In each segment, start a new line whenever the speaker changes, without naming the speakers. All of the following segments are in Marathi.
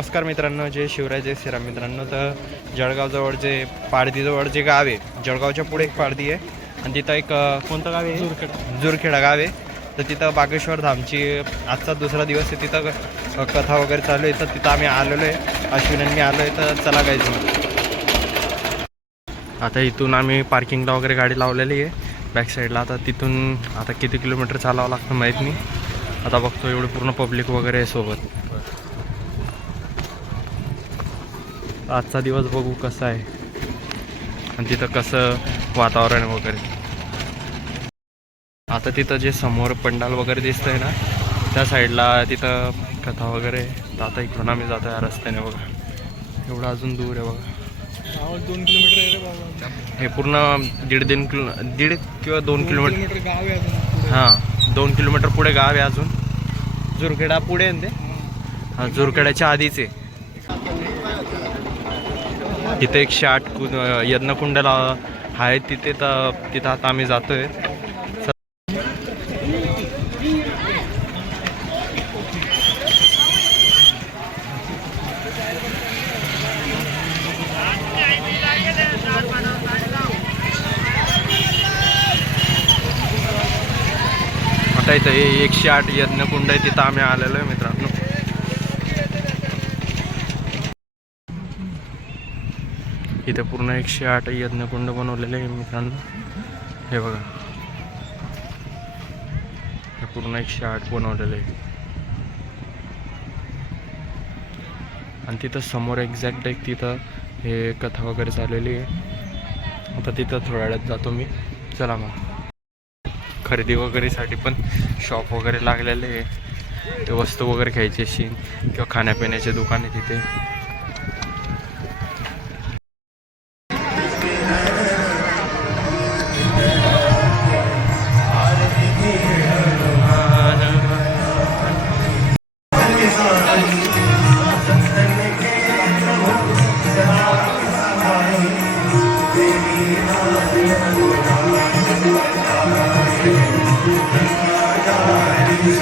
नमस्कार मित्रांनो जय शिवराय जय श्रीराम मित्रांनो तर जळगावजवळ जे पारदीजवळ जे गाव आहे जळगावच्या पुढे एक पारदी आहे. आणि तिथं एक कोणतं गाव आहे? जुरखेडा. जुरखेडा गाव आहे. तर तिथं बागेश्वर धामची आजचा दुसरा दिवस आहे. तिथं कथा वगैरे चालू आहे. तर तिथं आम्ही आलेलो आहे. अश्विन आणि मी आलो आहे. तर चला काय आता इथून आम्ही पार्किंगला वगैरे गाडी लावलेली आहे. बॅक साईडला आता तिथून आता किती किलोमीटर चालावं लागतं माहीत नाही. आता बघतो एवढं पूर्ण पब्लिक वगैरे आहे सोबत. आजचा दिवस बघू कसा आहे. आणि तिथं कसं वातावरण वगैरे. आता तिथं जे समोर पंडाल वगैरे दिसतंय ना त्या साईडला तिथं कथा वगैरे. तर आता इकडून आम्ही जातो या रस्त्याने बघा. एवढं अजून दूर आहे बघा.
दोन किलोमीटर
हे पूर्ण दीड तीन किलो दीड किंवा दोन किलोमीटर.
गाव आहे.
हां दोन किलोमीटर पुढे गाव आहे अजून. जुरखेडा पुढे आहे ते? हां जुरखेड्याच्या आधीच आहे. तिथे एकशे आठ कु यज्ञकुंडला आहे. तिथे तर तिथं आता आम्ही जातो आहे आता इथं हे एकशे आठ यज्ञकुंड आहे. तिथं आम्ही आलेलो आहे मित्रांनो. इथे पूर्ण एकशे आठ यज्ञकुंड बनवलेले आहे मित्रांनो. हे बघा. हे पूर्ण एकशे आठ बनवलेले आहे. आणि तिथं समोर एक्झॅक्ट एक तिथं हे कथा वगैरे चाललेली आहे. आता तिथं थोड्या वेळात जातो मी. चला मग. खरेदी वगैरेसाठी पण शॉप वगैरे लागलेले आहे. ते वस्तू वगैरे घ्यायची अशी. किंवा खाण्यापिण्याचे दुकान आहे तिथे.
आगामी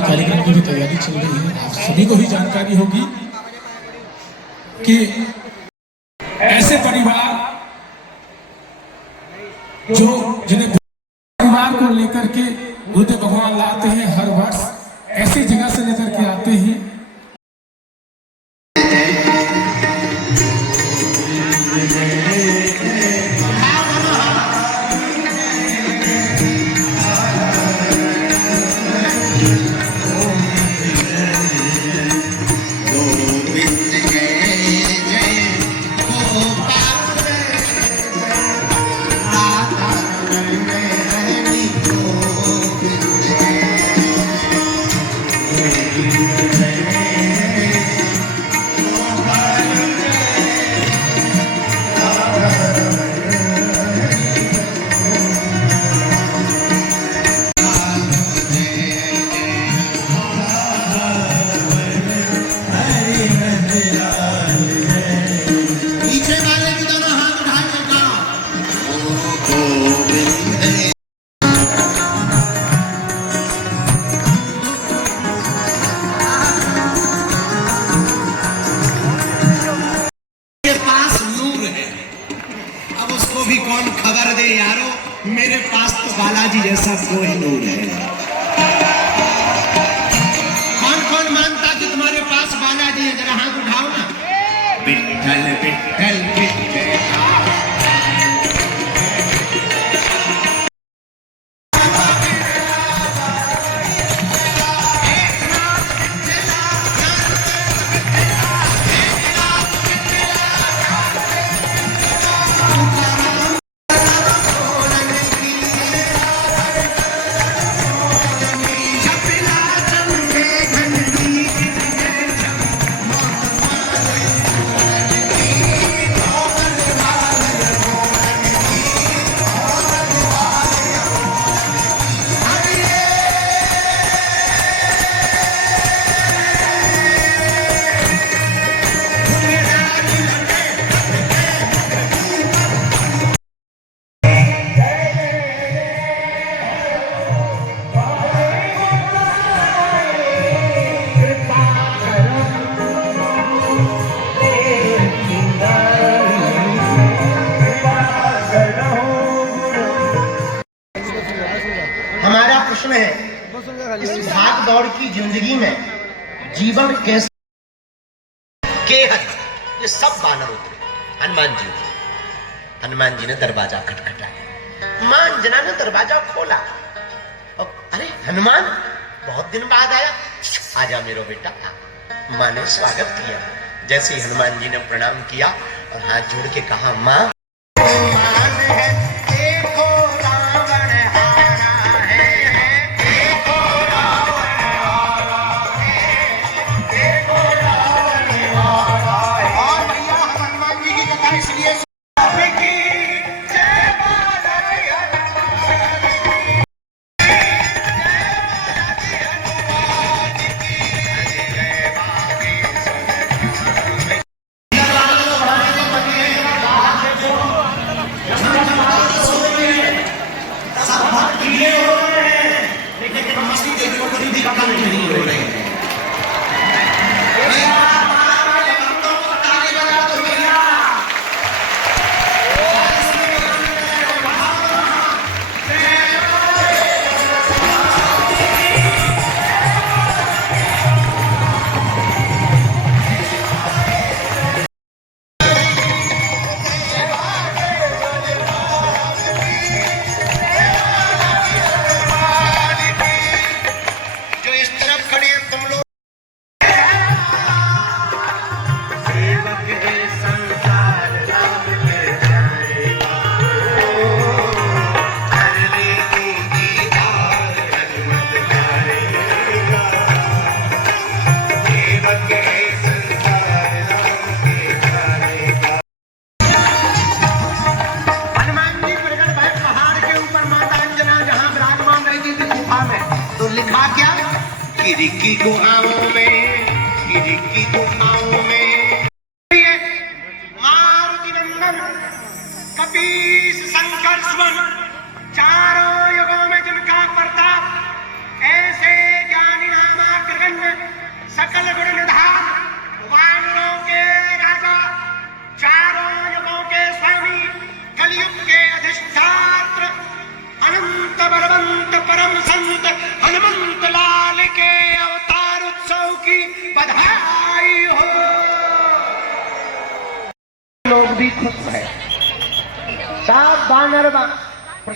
कार्यक्रम की भी तैयारी चल रही है। आप सभी को ही जानकारी होगी कि ऐसे परिवार जो जिन्हें बुद्ध भगवान लाते हैं हर वर्ष। ऐसी
भी कौन खबर दे यारो? मेरे पास तो बालाजी जैसा कोई नूर है कौन कौन मानता कि तुम्हारे पास बालाजी है? जरा हाथ उठाओ ना। विठल विठल विठल ज़िंदगी में जीवन कैसे के हर ये सब बानर उतरे। हनुमान जी उतरे। हनुमान जी ने दरवाज़ा खटखटाया। माँ अंजना ने दरवाज़ा खोला। और अरे हनुमान, बहुत दिन बाद आया। आजा मेरो बेटा माँ ने स्वागत किया। जैसे हनुमान जी ने प्रणाम किया और हाथ जोड़ के कहा, माँ तो लिखा क्या गिरी की गुहाओं में गिरी की गुफाओं में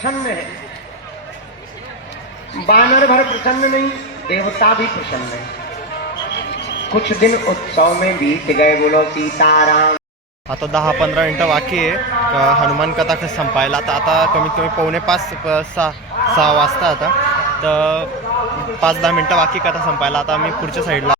प्रसन्न है। बानर भर प्रसन्न नहीं देवता भी प्रसन्न है। कुछ दिन उत्सव में बीत गए बोलो सीताराम।
आता दहा पंधरा मिनटं बाकी आहे. हनुमान कथा संपायला. तर आता कमीत कमी पावणे पाच सहा सहा वाजता आता. तर पाच दहा मिनटं बाकी कथा संपायला. आता मी पुढच्या साईडला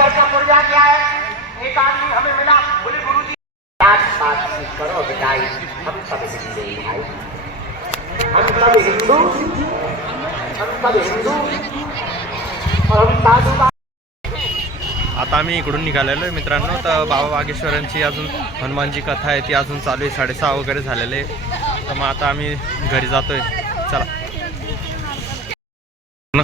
क्या है। एक आदमी हमें मिला बोले गुरु जी करो हम सब हिंदू भाई। हम सब हिंदू। हम सब हिंदू। और हम साधु
आता आम्ही इकडून निघालेलो आहे मित्रांनो. तर बाबा वागेश्वरांची अजून हनुमानची कथा आहे ती अजून चालू आहे. साडेसहा वगैरे झालेले आहे. तर मग आता आम्ही घरी जातोय. चला.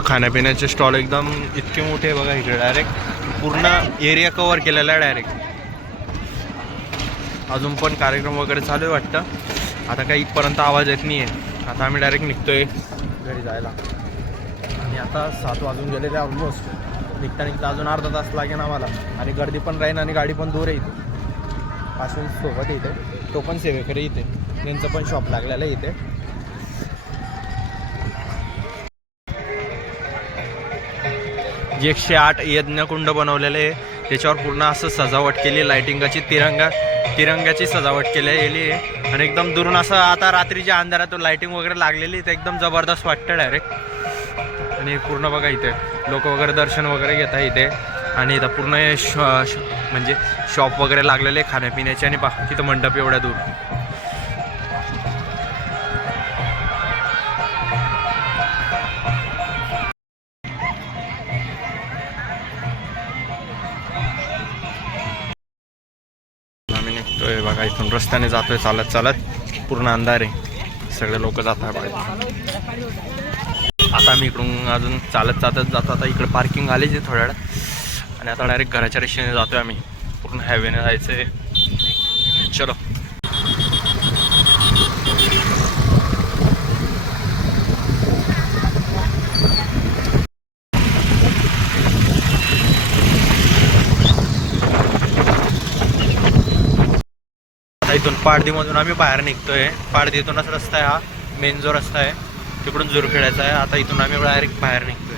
खाण्यापिण्याचे स्टॉल एकदम इतके मोठे बघा इकडे डायरेक्ट पूर्ण एरिया कवर केलेला आहे डायरेक्ट अजून पण कार्यक्रम वगैरे चालू आहे वाटतं. आता काही इथपर्यंत आवाज येत नाही आहे आता आम्ही डायरेक्ट निघतोय घरी जायला. आणि आता सात वाजून गेलेले ऑलमोस्ट निघता निघता अजून अर्धा तास लागेल आम्हाला. आणि गर्दी पण राहील आणि गाडी पण दूर आहे इथे. पासून सोबत आहे इथे. तो पण सेवेकडे इथे. त्यांचं पण शॉप लागलेलं इथे. जे एकशे आठ यज्ञकुंड बनवलेले आहे. त्याच्यावर पूर्ण असं सजावट केली लायटिंगाची तिरंगा तिरंग्याची सजावट केलेली आहे. आणि एकदम दुरून असं आता रात्रीच्या अंधारात लायटिंग वगैरे लागलेली तर एकदम जबरदस्त वाटतं डायरेक्ट आणि पूर्ण बघा इथे लोक वगैरे दर्शन वगैरे घेतात इथे. आणि इथं पूर्ण शॉ श म्हणजे शॉप वगैरे लागलेले आहे खाण्यापिण्याचे आणि पा तिथं मंडप एवढ्या दूर. पण रस्त्याने जातोय चालत चालत. पूर्ण अंधार. आहे सगळे लोक जात आहे आता आम्ही इकडून अजून चालत चालत जातो. आता इकडे पार्किंग आलीच आहे थोड्या वेळात. आणि आता डायरेक्ट घराच्या रेषेने जातोय आम्ही. पूर्ण हायवेने जायचं आहे चलो आता इथून पाडदीमधून आम्ही बाहेर निघतोय. पाडदीतूनच रस्ता आहे हा. मेन जो रस्ता आहे तिकडून जुरखेड्याचा आहे. आता इथून आम्ही डायरेक्ट बाहेर निघतोय.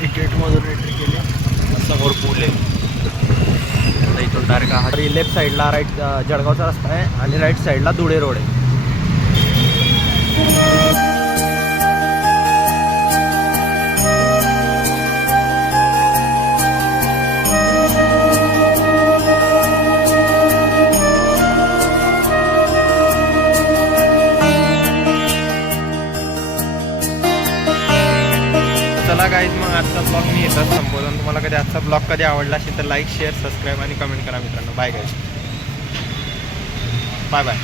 हे
गेटमधून एंट्री केली.
समोर पूल आहे. इथून डायरेक्ट हा लेफ्ट साईडला राईट जळगावचा रस्ता आहे आणि राईट साईडला धुळे रोड आहे. आजचा ब्लॉग कधी आवडला असेल तर लाईक शेअर सबस्क्राईब आणि कमेंट करा मित्रांनो. Bye guys bye bye